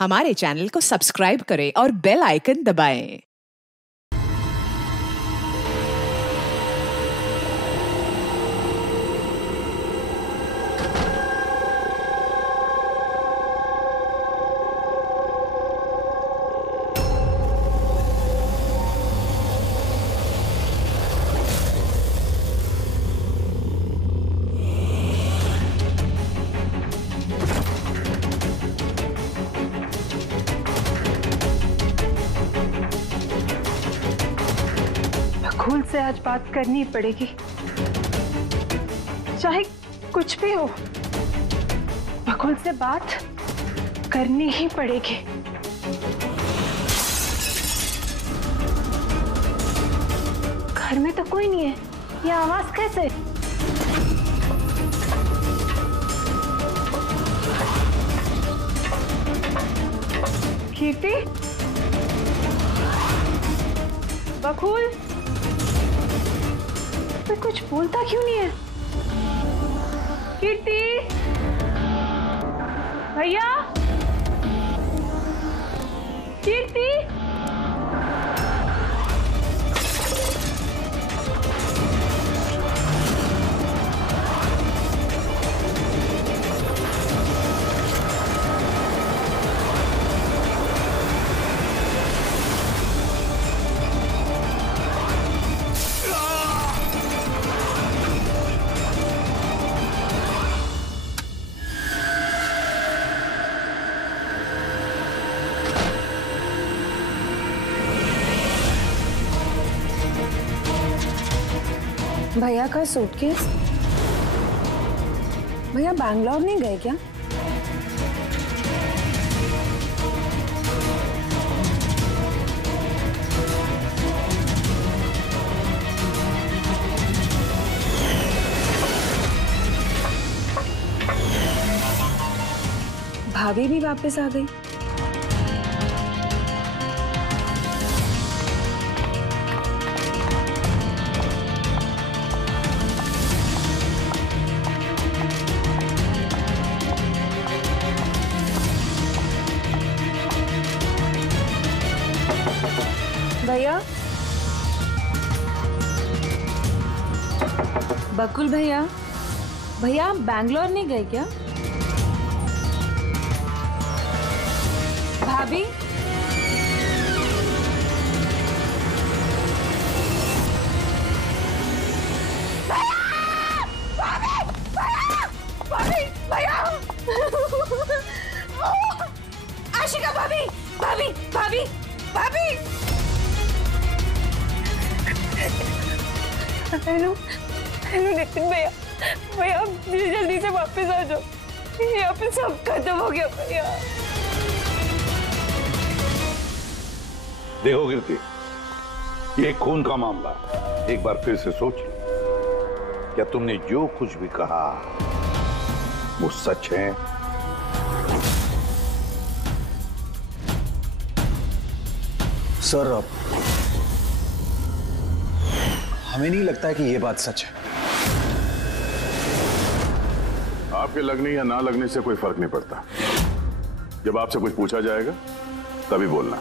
हमारे चैनल को सब्सक्राइब करें और बेल आइकन दबाएं। बकुल से आज बात करनी पड़ेगी, चाहे कुछ भी हो। बकुल से बात करनी ही पड़ेगी। घर में तो कोई नहीं है, ये आवाज कैसे? कीर्ति, बकुल, मैं कुछ बोलता क्यों नहीं है? कीर्ति, भैया, कीर्ति, भैया का सूटकेस। भैया बैंगलोर नहीं गए क्या? भाभी भी वापस आ गई। भैया, बकुल भैया, भैया आप बैंगलोर नहीं गए क्या? भाभी, आशिका भाभी, भाभी, भाभी, भाभी। हेलो, हेलो नितिन भैया, भैया आप जल्दी से वापस आ जाओ, यहाँ पे सब खत्म हो गया भैया। देखो कीर्ति, ये खून का मामला है। एक बार फिर से सोच लो, क्या तुमने जो कुछ भी कहा वो सच है? सर, हमें नहीं लगता है कि ये बात सच है। आपके लगने या ना लगने से कोई फर्क नहीं पड़ता। जब आपसे कुछ पूछा जाएगा तभी बोलना।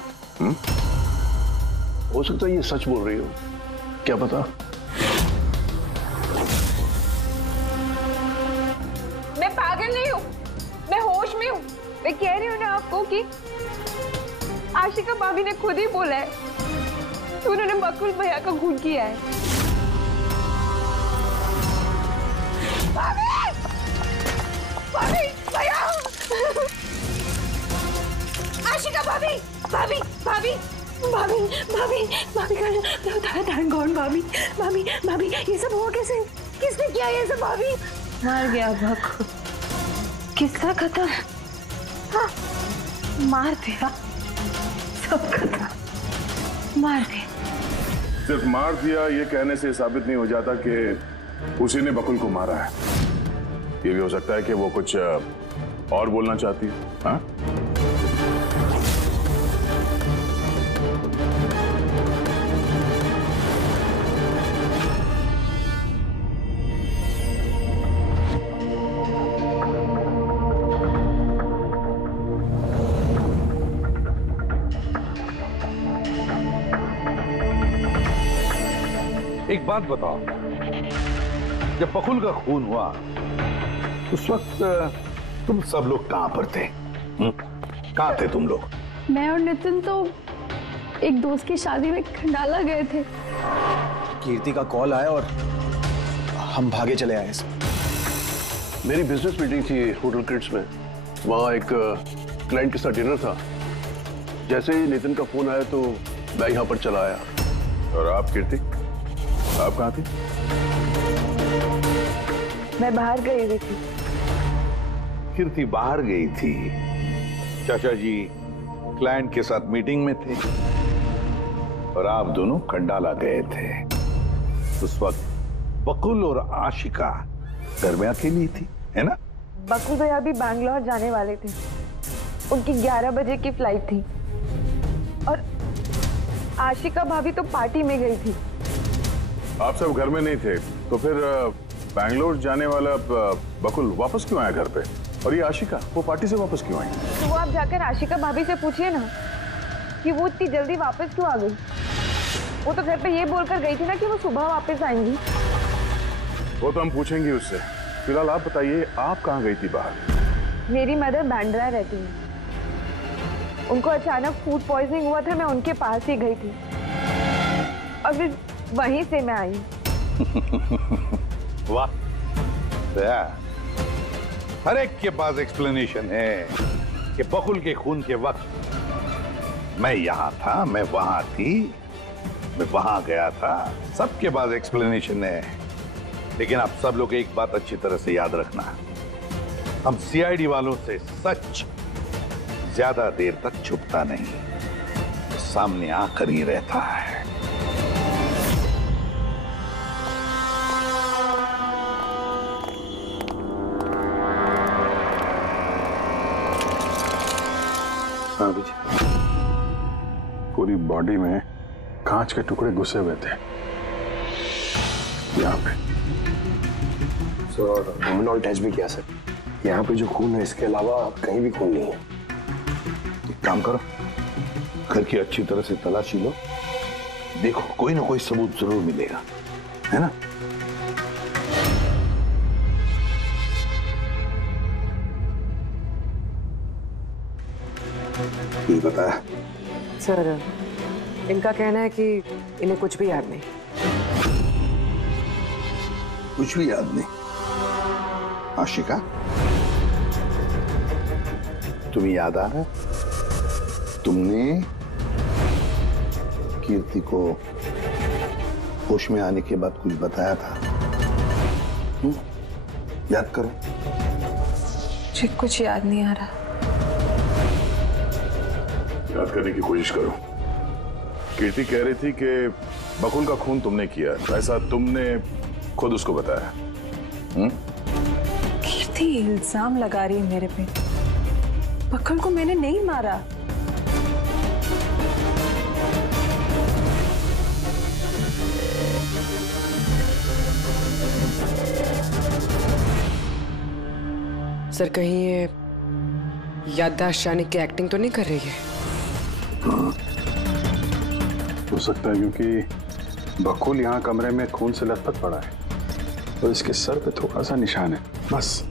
हो सकता है ये सच बोल रही हो, क्या पता। मैं पागल नहीं हूँ, मैं होश में हूँ। मैं कह रही हूँ ना आपको कि आशिका भाभी ने खुद ही बोला है कि उन्होंने बकुल भैया का खून किया है। भाभी, भाभी, भैया, आशिका भाभी, भाभी, भाभी, भाभी, भाभी, भाभी का धन कौन? भाभी, भाभी, भाभी, ये सब हुआ कैसे? किसने किया ये सब? भाभी मर गया बकुल। किसका खत्म? हाँ, मार दिया, सब खत्म, मार दिया। सिर्फ मार दिया ये कहने से साबित नहीं हो जाता कि उसी ने बकुल को मारा है। ये भी हो सकता है कि वो कुछ और बोलना चाहती है। हाँ? एक बात बताओ, जब बकुल का खून हुआ उस वक्त तुम सब लोग कहां पर थे? कहां थे तुम लोग? मैं और नितिन तो एक दोस्त की शादी में खंडाला गए थे। कीर्ति का कॉल आया और हम भागे चले आए। मेरी बिजनेस मीटिंग थी होटल क्रिट्स में, वहाँ एक क्लाइंट के साथ डिनर था। जैसे ही नितिन का फोन आया तो मैं यहाँ पर चला आया। और आप कीर्ति, आप कहां थी? मैं बाहर गई हुई थी। कीर्ति बाहर गई थी, चाचा जी क्लाइंट के साथ मीटिंग में थे और आप दोनों खंडाला गए थे। उस वक्त बकुल और आशिका घर में अकेली थी, है ना? बकुल भैया भी बैंगलोर जाने वाले थे, उनकी 11 बजे की फ्लाइट थी और आशिका भाभी तो पार्टी में गई थी। आप सब घर में नहीं थे तो फिर बैंगलोर जाने वाला बकुल वापस क्यों आया घर पे? और ये आशिका वो पार्टी से वापस क्यों आई? तो वो आप जाकर आशिका भाभी से पूछिए ना कि वो इतनी जल्दी वापस क्यों आ गई। वो तो घर पे ये बोलकर गई थी ना कि वो सुबह वापस आएंगी। वो तो हम पूछेंगे उससे। फिलहाल आप बताइए, आप कहाँ गई थी बाहर? मेरी मदर बांद्रा रहती है, उनको अचानक फूड पॉइजनिंग हुआ था, मैं उनके पास ही गई थी और फिर वहीं से मैं आई। वाह, हर एक के पास एक्सप्लेनेशन है कि बकुल के खून के वक्त मैं यहां था, मैं वहां थी, मैं वहां गया था। सबके पास एक्सप्लेनेशन है, लेकिन आप सब लोग एक बात अच्छी तरह से याद रखना, हम सीआईडी वालों से सच ज्यादा देर तक छुपता नहीं, सामने आकर ही रहता है। हाँ जी, पूरी बॉडी में कांच के टुकड़े घुसे हुए थे यहाँ पे। सर ह्यूमन टेस्ट भी किया सर, यहाँ पे जो खून है इसके अलावा कहीं भी खून नहीं है। एक काम करो, घर की अच्छी तरह से तलाशी लो, देखो कोई ना कोई सबूत जरूर मिलेगा, है ना? ये बताया सर, इनका कहना है कि इन्हें कुछ भी याद नहीं। कुछ भी याद नहीं? आशिका, तुम्हें याद आ रहा है तुमने कीर्ति को होश में आने के बाद कुछ बताया था? याद करो। मुझे कुछ याद नहीं आ रहा। याद करने की कोशिश करो। कीर्ति कह रही थी कि बकुल का खून तुमने किया, ऐसा तुमने खुद उसको बताया? कीर्ति इल्जाम लगा रही है मेरे पे। बकुल को मैंने नहीं मारा। सर कहीं ये याददाश्त जाने की एक्टिंग तो नहीं कर रही है? हो सकता है, क्योंकि बकुल यहाँ कमरे में खून से लथपथ पड़ा है और इसके सर पे थोड़ा सा निशान है, बस।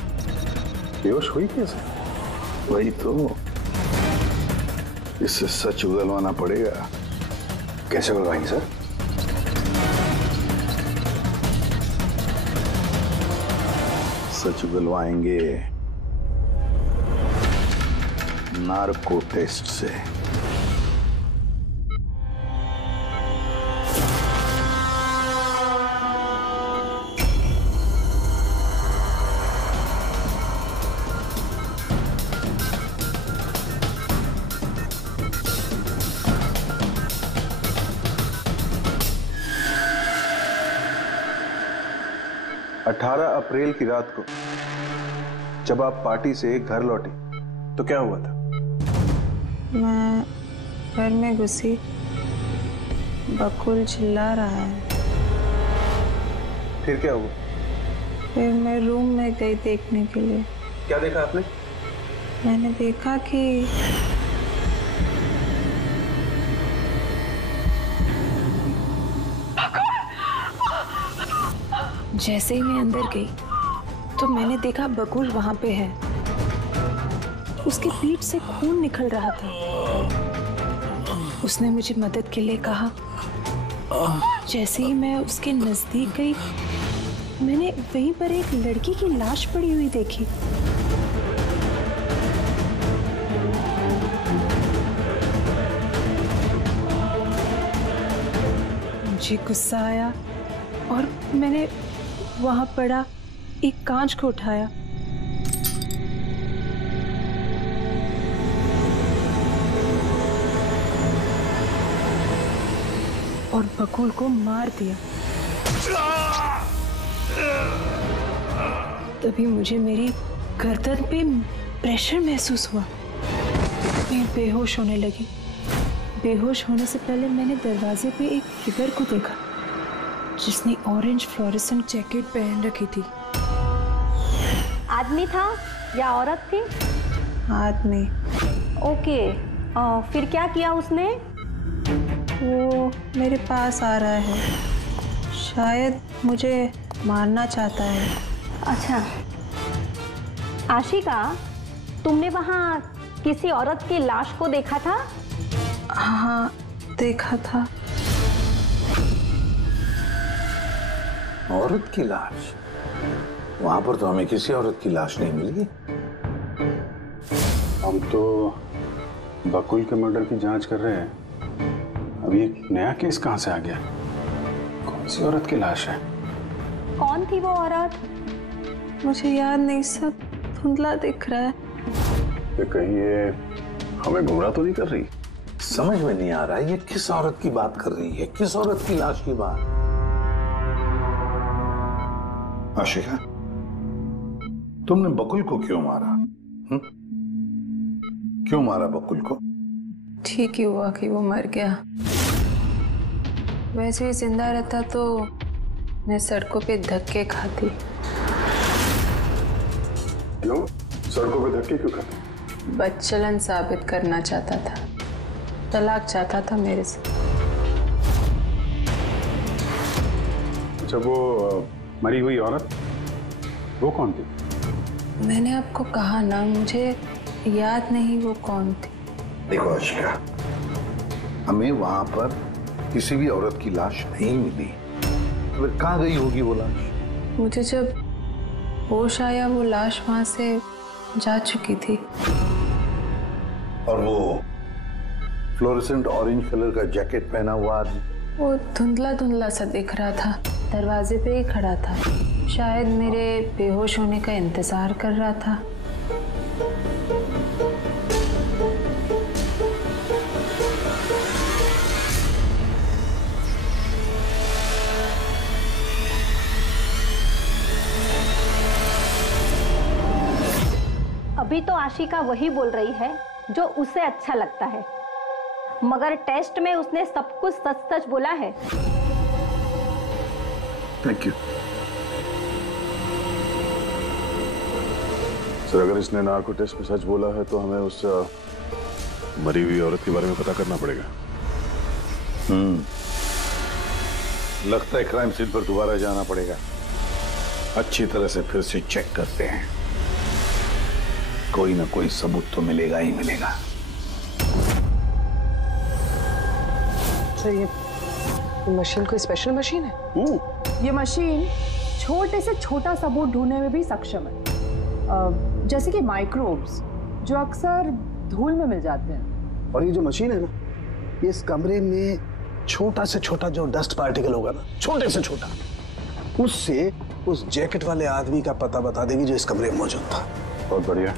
बेहोश हुई कैसे? वही तो, इससे सच उगलवाना पड़ेगा। कैसे उगलवाएंगे सर? सच उगलवाएंगे नार्को टेस्ट से। अप्रैल की रात को जब आप पार्टी से घर लौटे तो क्या हुआ था? मैं घर में घुसी, बकुल चिल्ला रहा है। फिर क्या हुआ? फिर मैं रूम में गई देखने के लिए। क्या देखा आपने? मैंने देखा कि जैसे ही मैं अंदर गई तो मैंने देखा बकुल वहां पे है। उसकी पीठ से खून निकल रहा था। उसने मुझे मदद के लिए कहा। जैसे ही मैं उसके नजदीक गई, मैंने वहीं पर एक लड़की की लाश पड़ी हुई देखी। मुझे गुस्सा आया और मैंने वहां पड़ा एक कांच को उठाया। और बकुल को मार दिया। तभी मुझे मेरी गर्दन पे प्रेशर महसूस हुआ। मैं बेहोश होने लगी। बेहोश होने से पहले मैंने दरवाजे पे एक फिगर को देखा जिसने ऑरेंज फ्लोरेसेंट जैकेट पहन रखी थी। आदमी था या औरत थी? आदमी। ओके, फिर क्या किया उसने? वो मेरे पास आ रहा है, शायद मुझे मारना चाहता है। अच्छा आशिका, तुमने वहां किसी औरत की लाश को देखा था? हाँ, देखा था। औरत की लाश? वहां पर तो हमें किसी औरत की लाश नहीं मिली। हम तो बकुल के मर्डर की जांच कर रहे हैं। अभी एक नया केस कहां से आ गया? कौन सी औरत की लाश है? कौन थी वो औरत? मुझे याद नहीं, सब धुंधला दिख रहा है। ये कहीं ये हमें गुमराह तो नहीं कर रही? समझ में नहीं आ रहा है ये किस औरत की बात कर रही है, किस औरत की लाश की बात? आशिका, तुमने बकुल को क्यों मारा? क्यों मारा बकुल को? ठीक ही हुआ कि वो मर गया। वैसे ही जिंदा रहता तो मैं सड़कों पे धक्के खाती। क्यों? सड़कों पे धक्के क्यों खाते? बदचलन साबित करना चाहता था, तलाक चाहता था मेरे से। अच्छा, वो मरी हुई औरत, वो कौन थी? मैंने आपको कहा ना, मुझे याद नहीं वो कौन थी। देखो आशिका, हमें वहां पर किसी भी औरत की लाश नहीं मिली। फिर कहाँ गई होगी वो लाश? मुझे जब होश आया वो लाश वहां से जा चुकी थी। और वो फ्लोरेसेंट ऑरेंज कलर का जैकेट पहना हुआ आदमी? वो धुंधला धुंधला सा दिख रहा था, दरवाजे पे ही खड़ा था। शायद मेरे बेहोश होने का इंतजार कर रहा था। अभी तो आशिका वही बोल रही है जो उसे अच्छा लगता है, मगर टेस्ट में उसने सब कुछ सच सच बोला है। Thank you sir. अगर इसने नार्को टेस्ट में सच बोला है तो हमें उस मरी हुई औरत के बारे में पता करना पड़ेगा। लगता है क्राइम सीन पर दोबारा जाना पड़ेगा। अच्छी तरह से फिर से चेक करते हैं, कोई ना कोई सबूत तो मिलेगा ही मिलेगा। सर ये मशीन कोई स्पेशल मशीन है? ये मशीन छोटे से छोटा सबूत ढूंढने में भी सक्षम है, जैसे कि माइक्रोब्स जो अक्सर धूल में मिल जाते हैं। और ये जो मशीन है ना, ये इस कमरे में छोटा से छोटा जो डस्ट पार्टिकल होगा ना, छोटे से छोटा, उससे उस जैकेट वाले आदमी का पता बता देगी जो इस कमरे में मौजूद था। बहुत बढ़िया।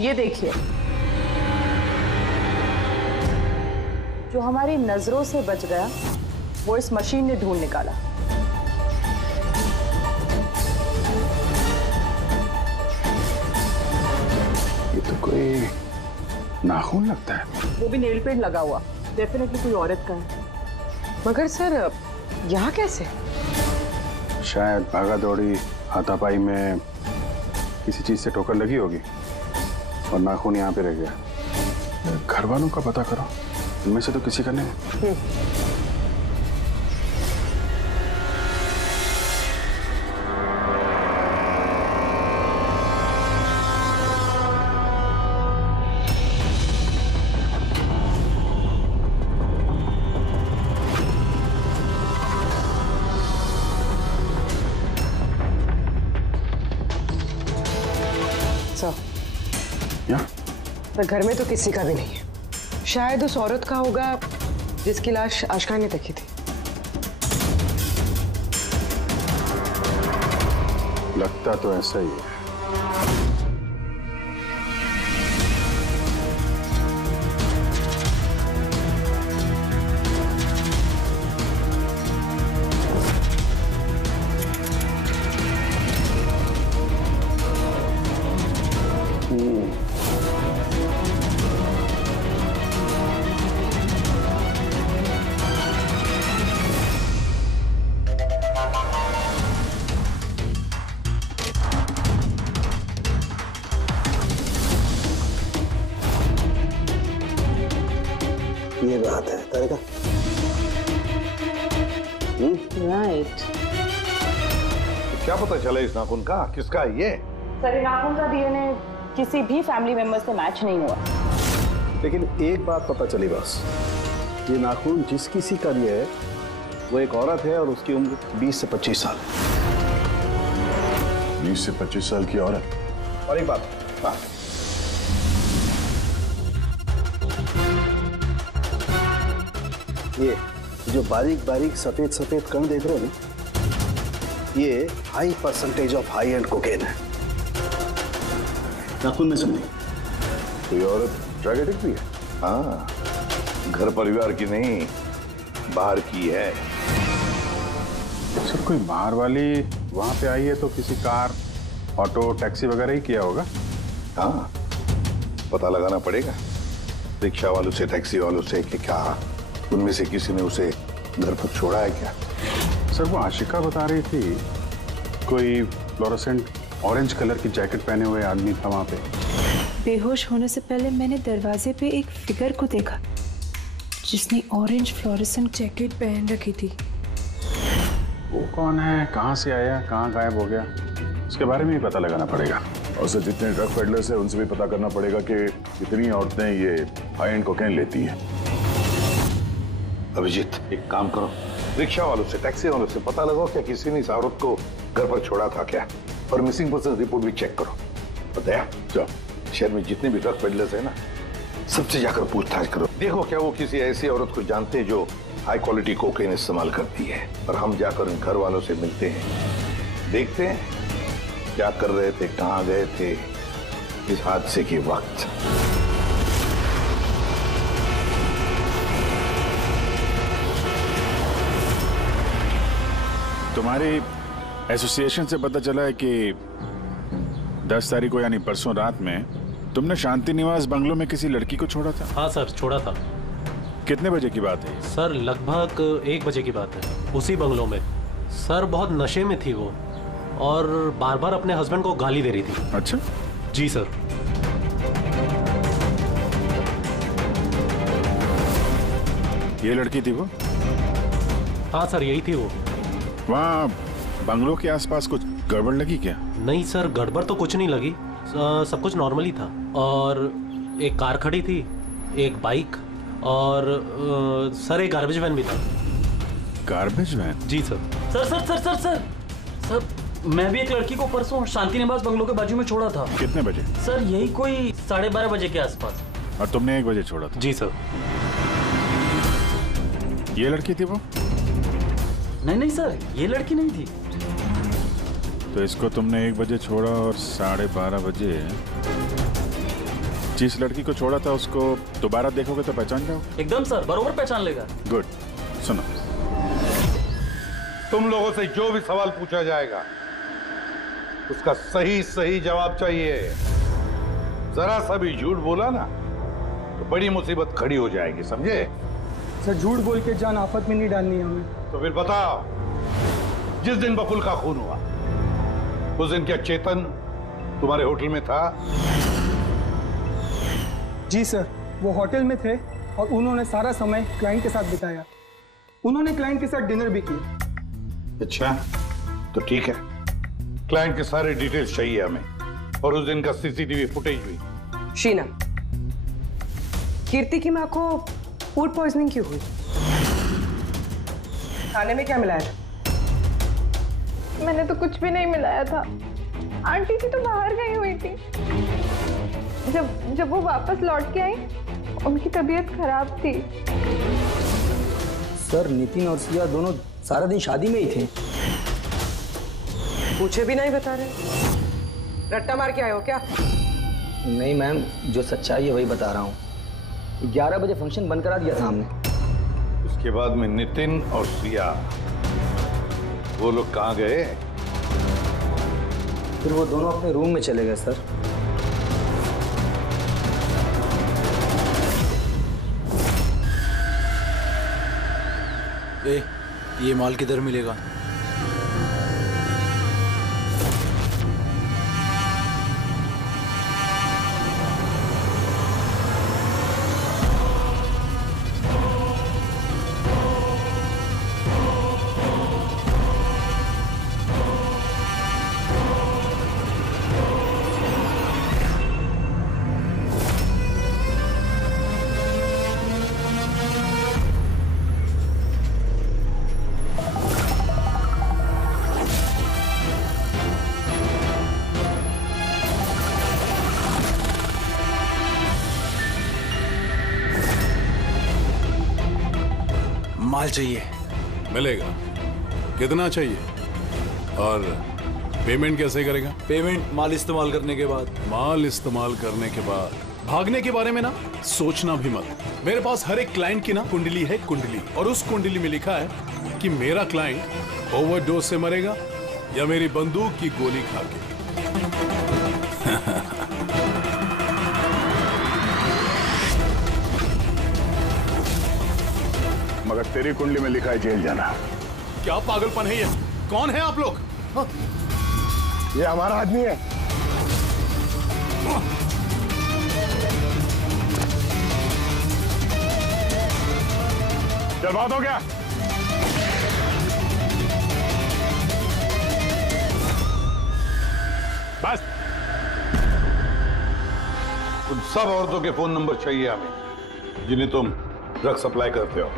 ये देखिए, जो हमारी नजरों से बच गया वो इस मशीन ने ढूंढ निकाला। तो कोई नाखून लगता है। वो भी नेल पेंट लगा हुआ, डेफिनेटली कोई औरत का है। मगर सर यहाँ कैसे? शायद भागा दौड़ी हाथापाई में किसी चीज से ठोकर लगी होगी और नाखून यहाँ पे रह गया। घर वालों का पता करो, इनमें से तो किसी का नहीं। पर घर में तो किसी का भी नहीं है। शायद उस औरत का होगा जिसकी लाश आशिका ने देखी थी। लगता तो ऐसा ही है। ये बात है तारिका। राइट। क्या पता चला इस नाखून का किसका है ये? सर, नाखून का डीएनए किसी भी फैमिली मेंबर से मैच नहीं हुआ। लेकिन एक बात पता चली बस, ये नाखून जिस किसी का भी है वो एक औरत है और उसकी उम्र 20 से 25 साल। 20 से 25 साल की औरत। और एक बात, हाँ, ये जो बारीक बारीक सफेद सफेद कण देख रहे हो ना, ये high percentage of high and cocaine है नाखून में। सुनिए, तो ये औरत ड्रग एडिक्ट भी है? हाँ, घर परिवार की नहीं, बाहर की है। सर, कोई बाहर वाली वहां पे आई है तो किसी कार, ऑटो, टैक्सी वगैरह ही किया होगा। हाँ, पता लगाना पड़ेगा रिक्शा वालों से, टैक्सी वालों से कि क्या उनमें से किसी ने उसे घर पर छोड़ा है क्या। सर, वो आशिका बता रही थी कोई फ्लोरोसेंट ऑरेंज कलर की जैकेट पहने हुए आदमी था वहां पे। बेहोश होने से पहले मैंने दरवाजे पे एक फिगर को देखा जिसने ऑरेंज फ्लोरोसेंट जैकेट पहन रखी थी। वो कौन है, कहाँ से आया, कहाँ गायब हो गया, उसके बारे में भी पता लगाना पड़ेगा। और सर, जितने ड्रग पेडलर्स हैं उनसे भी पता करना पड़ेगा कि कितनी औरतें ये हाई एंड कोकेन लेती हैं। अभिजीत, एक काम करो, रिक्शा वालों से, टैक्सी वालों से पता लगाओ क्या किसी ने इस औरत को घर पर छोड़ा था क्या, और मिसिंग पर्सन रिपोर्ट भी चेक करो। बताया जाओ, शहर में जितने भी ड्रग पेडलर्स है ना, सबसे जाकर पूछताछ करो। देखो क्या वो किसी ऐसी औरत को जानते हैं जो हाई क्वालिटी कोकेन इस्तेमाल करती है, और हम जाकर उन घर वालों से मिलते हैं, देखते हैं क्या कर रहे थे, कहाँ गए थे इस हादसे के वक्त। तुम्हारी एसोसिएशन से पता चला है कि 10 तारीख को यानी परसों रात में तुमने शांति निवास बंगलों में किसी लड़की को छोड़ा था। हाँ सर, छोड़ा था। कितने बजे की बात है? सर, लगभग 1 बजे की बात है, उसी बंगलों में। सर, बहुत नशे में थी वो और बार बार अपने हस्बैंड को गाली दे रही थी। अच्छा जी सर। ये लड़की थी वो? हाँ सर, यही थी वो। वहाँ बंगलों के आसपास कुछ गड़बड़ लगी क्या? नहीं सर, गड़बड़ तो कुछ नहीं लगी, सब कुछ नॉर्मली था। और एक कार खड़ी थी, एक बाइक, और सर एक गार्बेज वैन भी था। Garbage van? जी sir. Sir sir sir sir sir sir, मैं भी एक लड़की को परसों शांति निवास बंगलों के बाजू में छोड़ा था। कितने बजे? सर, यही कोई 12:30 बजे के आसपास। और तुमने 1 बजे छोड़ा था? जी सर। ये लड़की थी वो? नहीं नहीं सर, ये लड़की नहीं थी। तो इसको तुमने 1 बजे छोड़ा और 12:30 बजे जिस लड़की को छोड़ा था उसको दोबारा देखोगे तो पहचान जाओगे? एकदम सर, बरोबर पहचान लेगा। गुड। सुनो, तुम लोगों से जो भी सवाल पूछा जाएगा उसका सही सही जवाब चाहिए। जरा सा भी झूठ बोला ना तो बड़ी मुसीबत खड़ी हो जाएगी, समझे? सर झूठ बोल के जान आफत में नहीं डालनी है हमें। तो फिर बताओ, जिस दिन बकुल का खून हुआ उस दिन क्या चेतन तुम्हारे होटल में था? जी सर, वो होटल में थे और उन्होंने सारा समय क्लाइंट के साथ बिताया। उन्होंने क्लाइंट के साथ डिनर भी किया। अच्छा, तो ठीक है, क्लाइंट के सारे डिटेल्स चाहिए हमें, और उस दिन का सीसीटीवी फुटेज भी। शीना, कीर्ति की माँ को फूड पॉइजनिंग क्यों हुई? खाने में क्या मिलाया था? मैंने तो कुछ भी नहीं मिलाया था। आंटी थी तो बाहर गई हुई थी। जब वो वापस लौट के आई उनकी तबीयत खराब थी। सर नितिन और सिया दोनों सारा दिन शादी में ही थे। पूछे भी नहीं बता रहे। रट्टा मार के आए हो क्या? नहीं मैम, जो सच्चाई है वही बता रहा हूँ। 11 बजे फंक्शन बंद करा दिया था हमने। उसके बाद में नितिन और सिया वो लोग कहाँ गए? फिर वो दोनों अपने रूम में चले गए सर। ये माल किधर मिलेगा? माल चाहिए। मिलेगा। कितना चाहिए और पेमेंट कैसे करेगा? पेमेंट माल इस्तेमाल करने के बाद। माल इस्तेमाल करने के बाद? भागने के बारे में ना सोचना भी मत। मेरे पास हर एक क्लाइंट की ना कुंडली है, कुंडली, और उस कुंडली में लिखा है कि मेरा क्लाइंट ओवरडोज से मरेगा या मेरी बंदूक की गोली खा के। मगर तेरी कुंडली में लिखा है जेल जाना। क्या पागलपन है ये? कौन है आप लोग? ये हमारा आदमी है। चल, बात हो गया। बस। उन सब औरतों के फोन नंबर चाहिए हमें जिन्हें तुम ड्रग सप्लाई करते हो।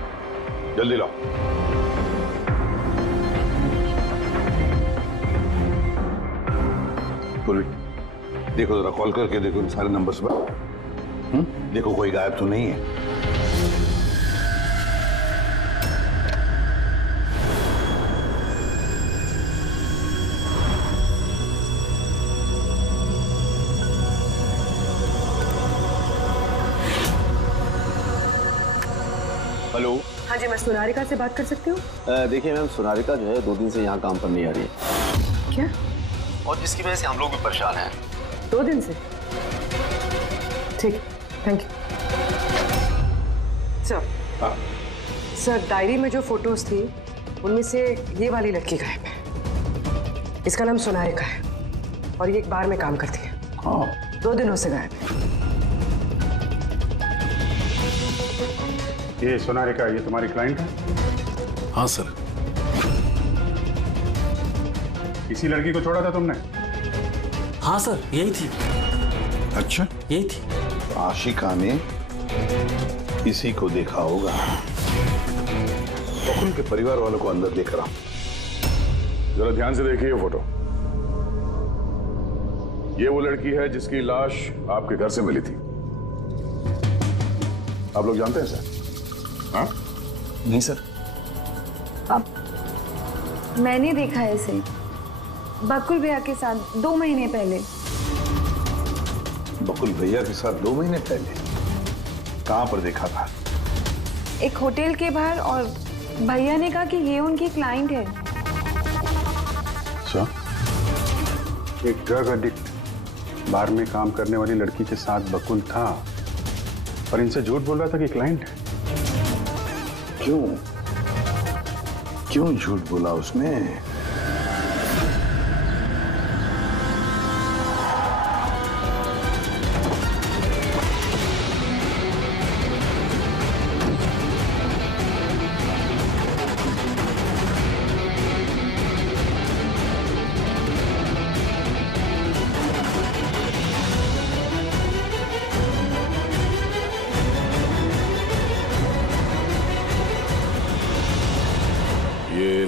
जल्दी लाओ। देखो जरा, कॉल करके देखो इन सारे नंबर्स पर। देखो कोई गायब तो नहीं है। हेलो। हाँ जी, मैं सोनारिका से बात कर सकती हूँ? देखिए मैम, सोनारिका जो है 2 दिन से यहाँ काम पर नहीं आ रही है। क्या? और जिसकी वजह से हम लोग भी परेशान हैं। 2 दिन से? ठीक, thank you sir. Sir, diary में जो फोटोज थी उनमें से ये वाली लड़की गायब है। इसका नाम सोनारिका है और ये एक बार में काम करती है। 2 दिनों से गायब है। ये सोनारिका, ये तुम्हारी क्लाइंट है? हाँ सर। इसी लड़की को छोड़ा था तुमने? हाँ सर, यही थी। अच्छा, यही थी। आशिका ने इसी को देखा होगा। बकुल के परिवार वालों को अंदर देख रहा। जरा ध्यान से देखिए ये फोटो। ये वो लड़की है जिसकी लाश आपके घर से मिली थी। आप लोग जानते हैं सर? हाँ? नहीं सर। अब मैंने देखा है इसे बकुल भैया के साथ 2 महीने पहले। बकुल भैया के साथ 2 महीने पहले? कहां पर देखा था? एक होटल के बाहर, और भैया ने कहा कि ये उनकी क्लाइंट है। अच्छा, एक ड्रग एडिक्ट बार में काम करने वाली लड़की के साथ बकुल था और इनसे झूठ बोल रहा था कि क्लाइंट है। क्यों झूठ बोला उसने?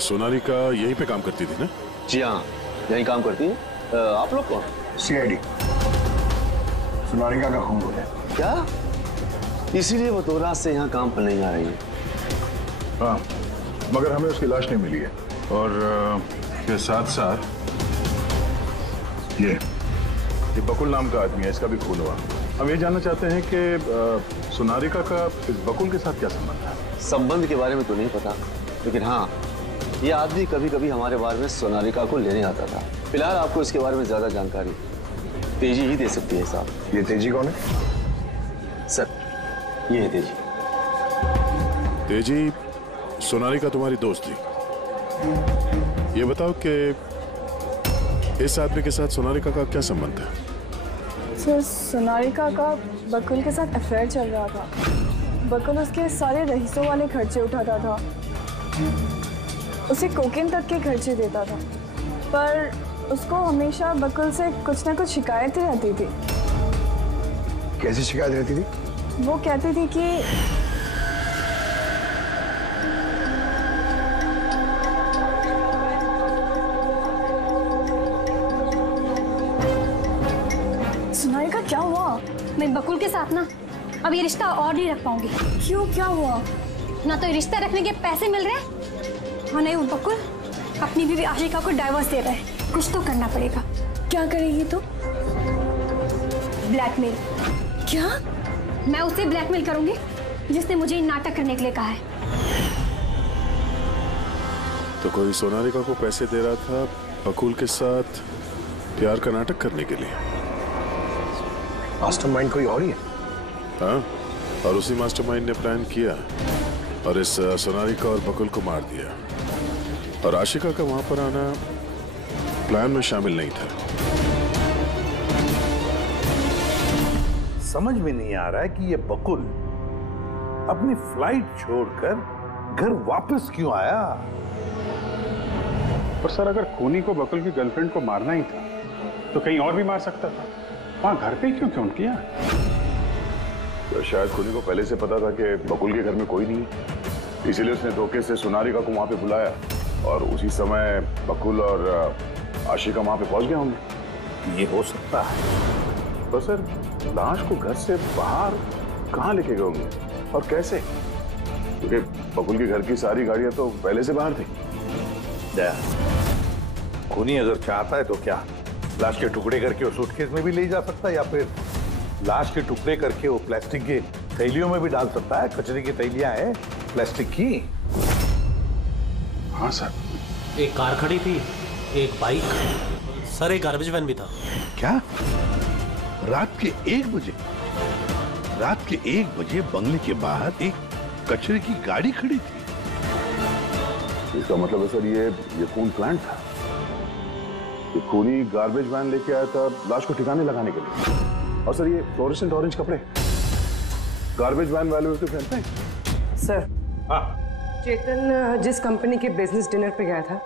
सोनाली का यहीं पे काम करती थी ना? जी हाँ, यहीं काम करती है। आप लोग कौन? सीआईडी। सोनालिका का खून हो गया। क्या? इसीलिए वो 2 रात से यहाँ काम पर नहीं आ रही है। हाँ, मगर हमें उसकी लाश नहीं मिली है। और के साथ साथ ये बकुल नाम का आदमी है, इसका भी खून हुआ। हम ये जानना चाहते हैं कि सोनालिका का इस बकुल के साथ क्या संबंध है? संबंध के बारे में तो नहीं पता, लेकिन हाँ, ये आदमी कभी कभी हमारे बारे में सोनालिका को लेने आता था। फिलहाल आपको इसके बारे में ज्यादा जानकारी तेजी ही दे सकती है साहब। ये तेजी कौन है? सर, ये है तेजी। तेजी, सोनालिका तुम्हारी दोस्त थी। ये बताओ कि इस आदमी के साथ सोनालिका का क्या संबंध है? सर, सोनालिका का बकुल के साथ अफेयर चल रहा था। बकुल उसके सारे रईसों वाले खर्चे उठाता था, उसे कोकेन तक के खर्चे देता था, पर उसको हमेशा बकुल से कुछ ना कुछ शिकायतें रहती थी। कैसी शिकायत रहती थी? वो कहती थी कि सोनालिका, क्या हुआ? मैं बकुल के साथ ना अब ये रिश्ता और नहीं रख पाऊंगी। क्यों, क्या हुआ? ना तो रिश्ता रखने के पैसे मिल रहे और नहीं वो बकुल अपनी बीवी आशिका को डाइवोर्स दे रहा है। कुछ तो करना पड़ेगा। क्या करेगी तू? ब्लैकमेल। क्या? मैं उसे ब्लैकमेल करूंगी जिसने मुझे नाटक करने के लिए कहा है। तो कोई सोनालिका को पैसे दे रहा था बकुल के साथ प्यार का नाटक करने के लिए। मास्टरमाइंड कोई और ही है। हाँ, और उसी मास्टरमाइंड ने प्लान किया और इस सोनालिका और बकुल को मार दिया। और आशिका का वहां पर आना प्लान में शामिल नहीं था। समझ में नहीं आ रहा है कि ये बकुल अपनी फ्लाइट छोड़कर घर वापस क्यों आया। और सर, अगर खूनी को बकुल की गर्लफ्रेंड को मारना ही था तो कहीं और भी मार सकता था। वहां घर पे क्यों किया? तो शायद खूनी को पहले से पता था कि बकुल के घर में कोई नहीं, इसीलिए उसने धोखे से सोनालिका को वहां पे बुलाया और उसी समय बकुल और आशिका वहां पे पहुंच गए होंगे। ये हो सकता है। तो सर, लाश को घर से बाहर कहाँ लेके गए होंगे और कैसे? क्योंकि बकुल के घर की सारी गाड़ियां तो पहले से बाहर थी। खूनी अगर चाहता है तो क्या लाश के टुकड़े करके वो सूटकेस में भी ले जा सकता है, या फिर लाश के टुकड़े करके वो प्लास्टिक के थैलियों में भी डाल सकता है। कचरे की थैलियां हैं प्लास्टिक की। हाँ सर। एक कार खड़ी थी, एक बाइक, सर एक गार्बेज वैन भी था। क्या? रात के 1 बजे? रात के 1 बजे बंगले के बाहर एक कचरे की गाड़ी खड़ी थी। इसका मतलब है सर ये खून प्लांट था। ये खूनी गार्बेज वैन लेके आया था लाश को ठिकाने लगाने के लिए। और सर, ये फ्लोरेसेंट ऑरेंज कपड़े गार्बेज वैन वाले तो पहनते हैं। सर, चेतन जिस कंपनी के बिजनेस डिनर पे गया था,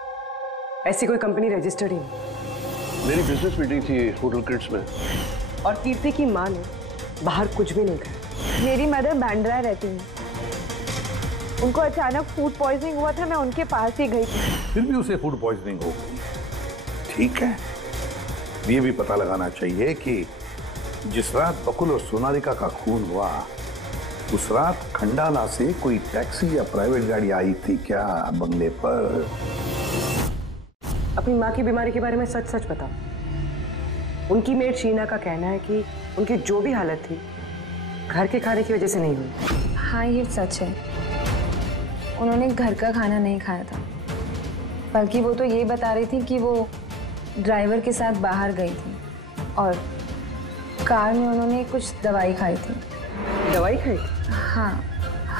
ऐसी कोई कंपनी रजिस्टर्ड ही नहीं। मेरी बिजनेस मीटिंग थी होटल क्रिट्स में। और कीर्ति की माँ ने बाहर कुछ भी नहीं कहा। मेरी मदर बांद्रा रहती है, उनको अचानक फूड पॉइजनिंग हुआ था, मैं उनके पास ही गई थी। फिर भी उसे फूड पॉइजनिंग हो गई। ठीक है, ये भी पता लगाना चाहिए कि जिस रात बकुल और सोनालिका का खून हुआ, उस रात खंडाला से कोई टैक्सी या प्राइवेट गाड़ी आई थी क्या बंगले पर? अपनी माँ की बीमारी के बारे में सच सच बताओ। उनकी मेड शीना का कहना है कि उनकी जो भी हालत थी घर के खाने की वजह से नहीं हुई। हाँ, ये सच है। उन्होंने घर का खाना नहीं खाया था, बल्कि वो तो ये बता रही थी कि वो ड्राइवर के साथ बाहर गई थी और कार में उन्होंने कुछ दवाई खाई थी। दवाई खाई? हाँ,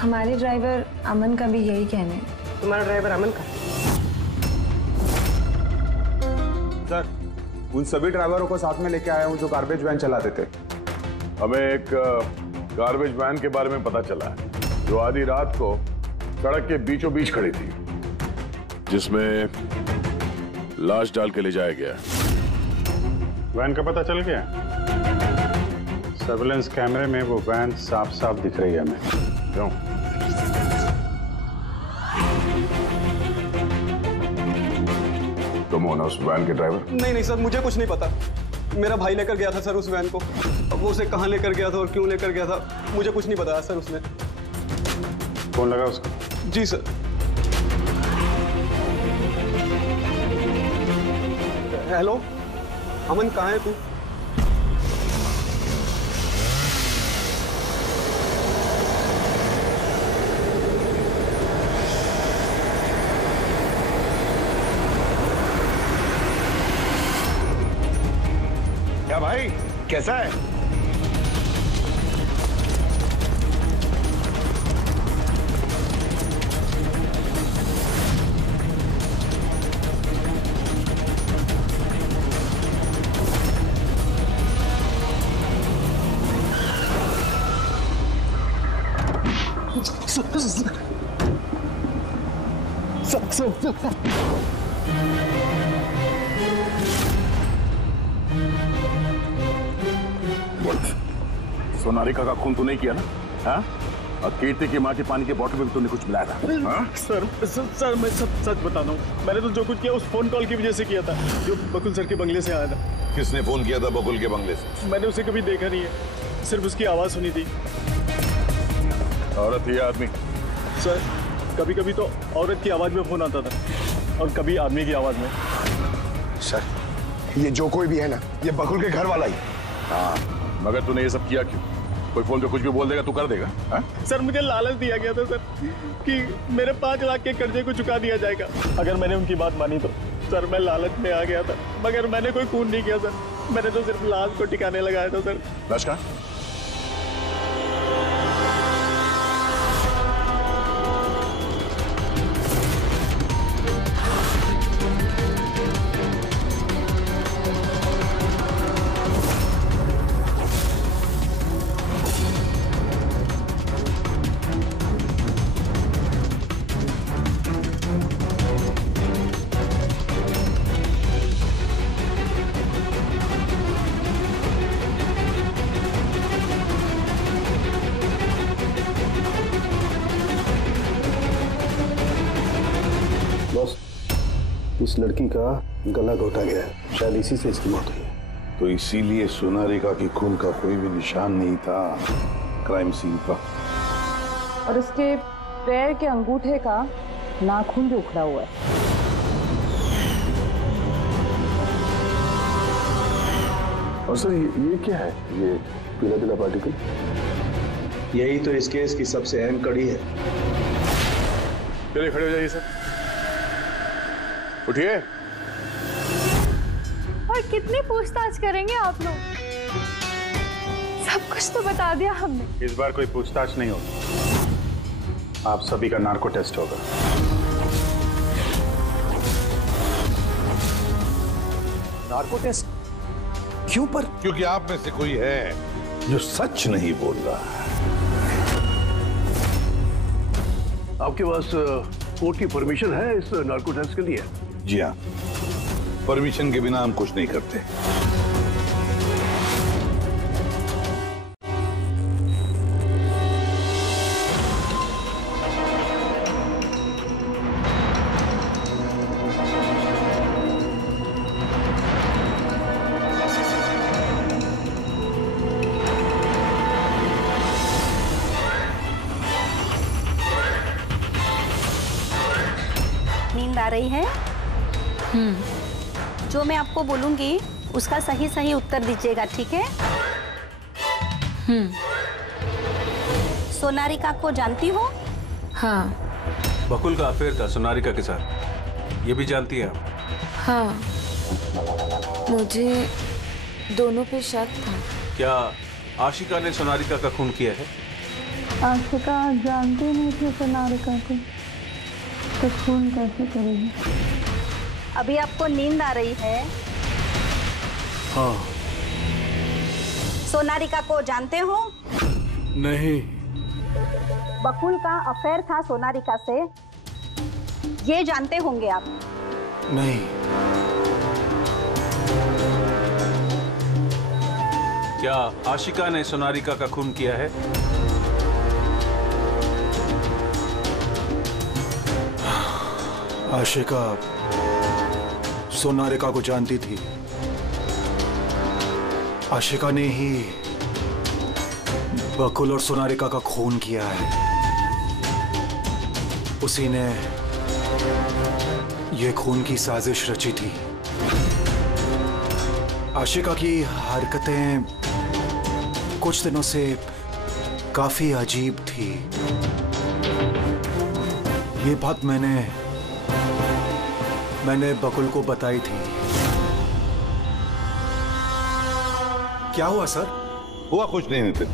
हमारे ड्राइवर अमन का भी यही कहना है। तुम्हारा ड्राइवर अमन का? सर, उन सभी ड्राइवरों को साथ में लेके आया हूँ जो गार्बेज वैन चलाते थे। हमें एक गार्बेज वैन के बारे में पता चला है जो आधी रात को सड़क के बीचों बीच खड़ी थी, जिसमें लाश डाल के ले जाया गया। वैन का पता चल गया? सर्विलेंस कैमरे में वो वैन साफ साफ दिख रही है हमें। क्यों? तुम हो ना उस वैन के ड्राइवर? नहीं सर, मुझे कुछ नहीं पता। मेरा भाई लेकर गया था सर उस वैन को। अब वो उसे कहाँ लेकर गया था और क्यों लेकर गया था मुझे कुछ नहीं बताया सर उसने। फोन लगा उसका? जी सर। हेलो अमन, कहाँ है तू? क्या भाई, कैसा है? सोनारिका का खून तो नहीं किया ना? हाँ? और कीर्ति की माँ के पानी के बोतल में भी तूने कुछ मिलाया था? हाँ? सर मैं सच बता रहा हूँ। मैंने तो जो कुछ किया उस फोन कॉल की वजह से किया था जो बकुल सर के बंगले से आया था। किसने फोन किया था बकुल के बंगले से? मैंने उसे कभी देखा नहीं है, सिर्फ उसकी आवाज सुनी थी। औरत ही आदमी? सर कभी कभी तो औरत की आवाज में फोन आता था और कभी आदमी की आवाज में। सर, ये जो कोई भी है ना, ये बकुल के घर वाला ही। हाँ, मगर तूने ये सब किया क्यों? कोई फोन पे कुछ भी बोल देगा तू कर देगा? हाँ? सर मुझे लालच दिया गया था सर कि मेरे 5 लाख के कर्जे को चुका दिया जाएगा अगर मैंने उनकी बात मानी तो। सर मैं लालच में आ गया था, मगर मैंने कोई खून नहीं किया सर। मैंने तो सिर्फ लाश को टिकाने लगाया था सर। लाश कहाँ? इस लड़की का गला घोटा गया है, शायद इसी से इसकी मौत हुई है। तो इसीलिए सोनारिका की खून का कोई भी निशान नहीं था क्राइम सीन पर। और उसके पैर के अंगूठे का नाखून भी उखड़ा हुआ है। और सर ये क्या है? ये पीला पीला पार्टिकल? यही तो इस केस की सबसे अहम कड़ी है। चलिए खड़े हो जाइए सर, उठिए। और कितनी पूछताछ करेंगे आप लोग? सब कुछ तो बता दिया हमने। इस बार कोई पूछताछ नहीं होगी, आप सभी का नार्को टेस्ट होगा। नार्को टेस्ट क्यों पर? क्योंकि आप में से कोई है जो सच नहीं बोल रहा। आपके पास कोर्ट की परमिशन है इस नार्को टेस्ट के लिए? जी हाँ, परमिशन के बिना हम कुछ नहीं करते। नींद आ रही है? जो मैं आपको बोलूंगी उसका सही सही उत्तर दीजिएगा, ठीक है? सोनारिका को जानती हो? हाँ। बकुल का अफेयर था सोनारिका के साथ, ये भी जानती है आप? हाँ, मुझे दोनों पे शक था। क्या आशिका ने सोनारिका का खून किया है? आशिका जानते नहीं थे सोनारिका को, तो खून कैसे करेगी? अभी आपको नींद आ रही है? हाँ। सोनारिका को जानते हो? नहीं। बकुल का अफेयर था सोनारिका से, ये जानते होंगे आप? नहीं। क्या आशिका ने सोनारिका का खून किया है? आशिका सोनारिका को जानती थी। आशिका ने ही बकुल और सोनारिका का खून किया है। उसी ने ये खून की साजिश रची थी। आशिका की हरकतें कुछ दिनों से काफी अजीब थी। ये बात मैंने बकुल को बताई थी। क्या हुआ सर? हुआ कुछ नहीं नितिन,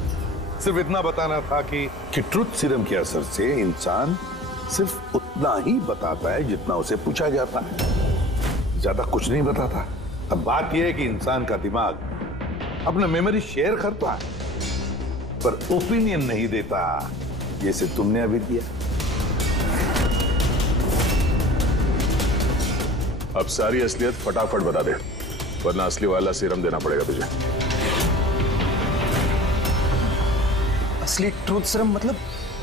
सिर्फ इतना बताना था कि ट्रुथ सीरम के असर से इंसान सिर्फ उतना ही बताता है जितना उसे पूछा जाता है, ज्यादा कुछ नहीं बताता। अब बात यह है कि इंसान का दिमाग अपना मेमोरी शेयर करता है पर ओपिनियन नहीं देता, जैसे तुमने अभी दिया। अब सारी असलियत फटाफट बता दे, वरना असली वाला सीरम देना पड़ेगा तुझे। असली ट्रूथ सीरम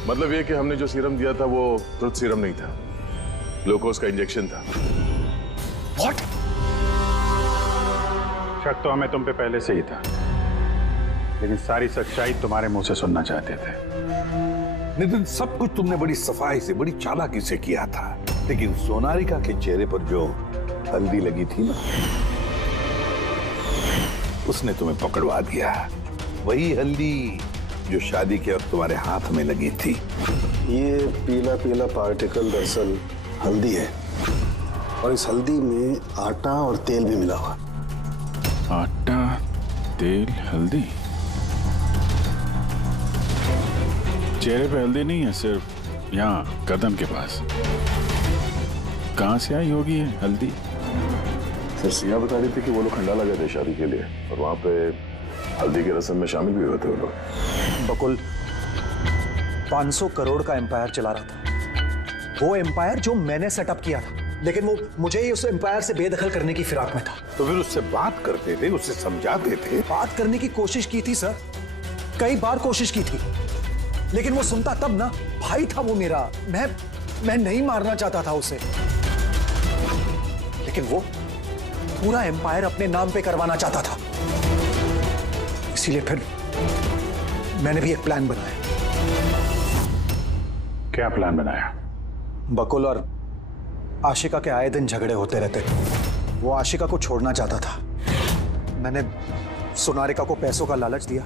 मतलब ये कि हमने जो सीरम दिया था वो ट्रूथ सीरम नहीं था, ग्लूकोज का इंजेक्शन था। What? शक तो हमें तुम पे पहले से ही था, लेकिन सारी सच्चाई तुम्हारे मुंह से सुनना चाहते थे। नितिन, सब कुछ तुमने बड़ी सफाई से, बड़ी चालाकी से किया था, लेकिन सोनारिका के चेहरे पर जो हल्दी लगी थी ना, उसने तुम्हें पकड़वा दिया। वही हल्दी जो शादी के वक्त तुम्हारे हाथ में लगी थी। ये पीला पीला पार्टिकल दरअसल हल्दी है, और इस हल्दी में आटा और तेल भी मिला हुआ। आटा, तेल, हल्दी। चेहरे पे हल्दी नहीं है, सिर्फ यहाँ कदम के पास। कहाँ से आई होगी ये हल्दी? सर, सिया बता रही थी कि वो लोग खंडाला गए थे शादी के लिए, और वहां पे हल्दी के रस्म में शामिल भी हुए थे वो लोग। बकुल 500 करोड़ का एम्पायर चला रहा था, वो एम्पायर जो मैंने सेटअप किया था, लेकिन वो मुझे ही उस एम्पायर से बेदखल करने की फिराक में था। तो फिर उससे बात करते थे, उससे समझाते थे। बात करने की कोशिश की थी सर, कई बार कोशिश की थी, लेकिन वो सुनता तब ना। भाई था वो मेरा, मैं नहीं मारना चाहता था उसे, लेकिन वो पूरा एम्पायर अपने नाम पे करवाना चाहता था। इसीलिए फिर मैंने भी एक प्लान बनाया। क्या प्लान बनाया? बकुल और आशिका के आए दिन झगड़े होते रहते थे। वो आशिका को छोड़ना चाहता था। मैंने सोनारिका को पैसों का लालच दिया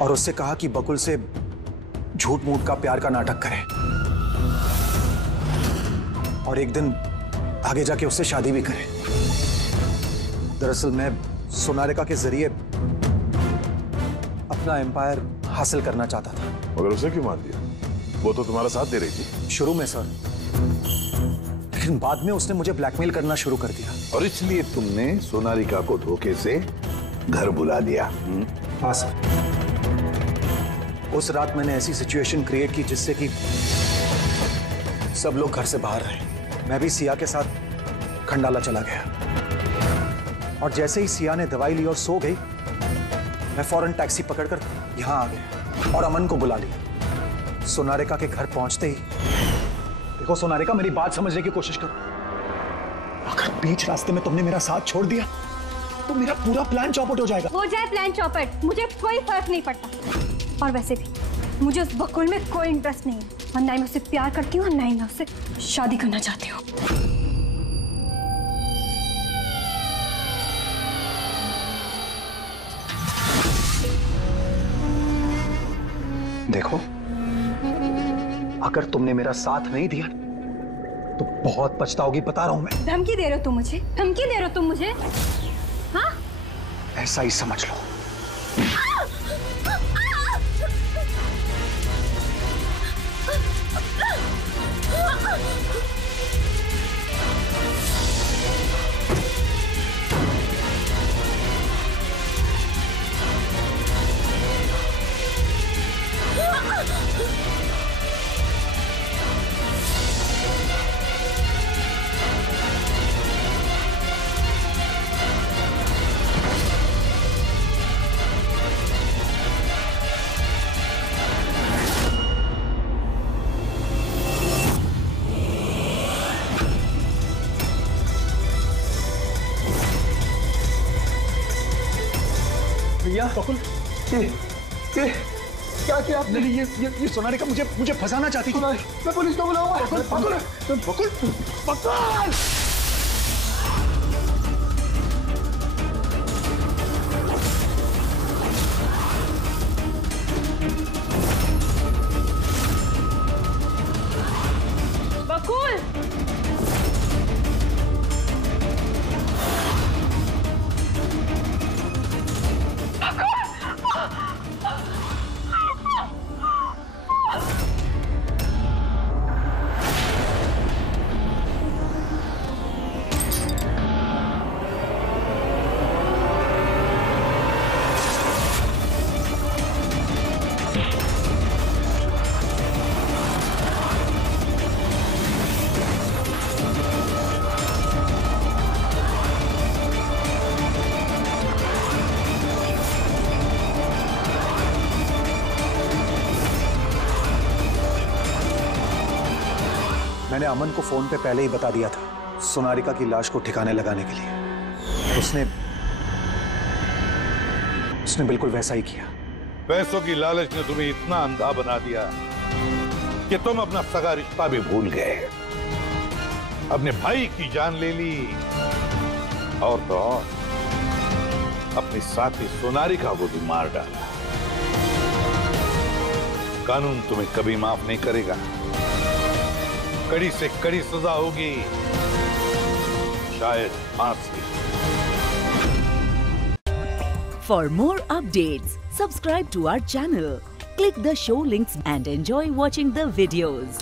और उससे कहा कि बकुल से झूठ मूठ का प्यार का नाटक करे, और एक दिन आगे जाके उससे शादी भी करे। दरअसल मैं सोनारिका के जरिए अपना एम्पायर हासिल करना चाहता था। मगर उसे क्यों मार दिया? वो तो तुम्हारा साथ दे रही थी शुरू में सर, लेकिन बाद में उसने मुझे ब्लैकमेल करना शुरू कर दिया। और इसलिए तुमने सोनारिका को धोखे से घर बुला दिया। हाँ सर, उस रात मैंने ऐसी सिचुएशन क्रिएट की जिससे कि सब लोग घर से बाहर रहे। मैं भी सिया के साथ खंडाला चला गया, और जैसे ही सिया ने दवाई ली और सो गई, मैं फौरन टैक्सी पकड़कर यहां आ गया और अमन को बुला लिया। सोनारिका के घर पहुंचते ही, देखो सोनारिका, मेरी बात समझने की कोशिश करो। अगर बीच रास्ते में तुमने मेरा साथ छोड़ दिया तो मेरा पूरा प्लान चौपट हो जाएगा। हो जाए प्लान चौपट, मुझे कोई फर्क नहीं पड़ता। और वैसे भी मुझे उस बकुल में कोई इंटरेस्ट नहीं है, और ना ही मैं उससे प्यार करती हूँ और ना ही मैं उससे शादी करना चाहती हूँ। देखो, अगर तुमने मेरा साथ नहीं दिया तो बहुत पछताओगी, बता रहा हूं मैं। धमकी दे रहे हो तुम मुझे? धमकी दे रहे हो तुम मुझे? हाँ? ऐसा ही समझ लो। भैया बकुल, ये क्या किया आपने? ये सोनारिका मुझे फंसाना चाहती थी। मैं पुलिस को बुलाऊंगा। बकुल बकुल बकुल। मैंने अमन को फोन पे पहले ही बता दिया था सोनारिका की लाश को ठिकाने लगाने के लिए। उसने बिल्कुल वैसा ही किया। पैसों की लालच ने तुम्हें इतना अंधा बना दिया कि तुम अपना सगा रिश्ता भी भूल गए, अपने भाई की जान ले ली और तो और अपनी साथी सोनारिका को भी मार डाला। कानून तुम्हें कभी माफ नहीं करेगा, कड़ी से कड़ी सजा होगी, शायद फांसी। For more updates, subscribe to our channel, click the show links and enjoy watching the videos.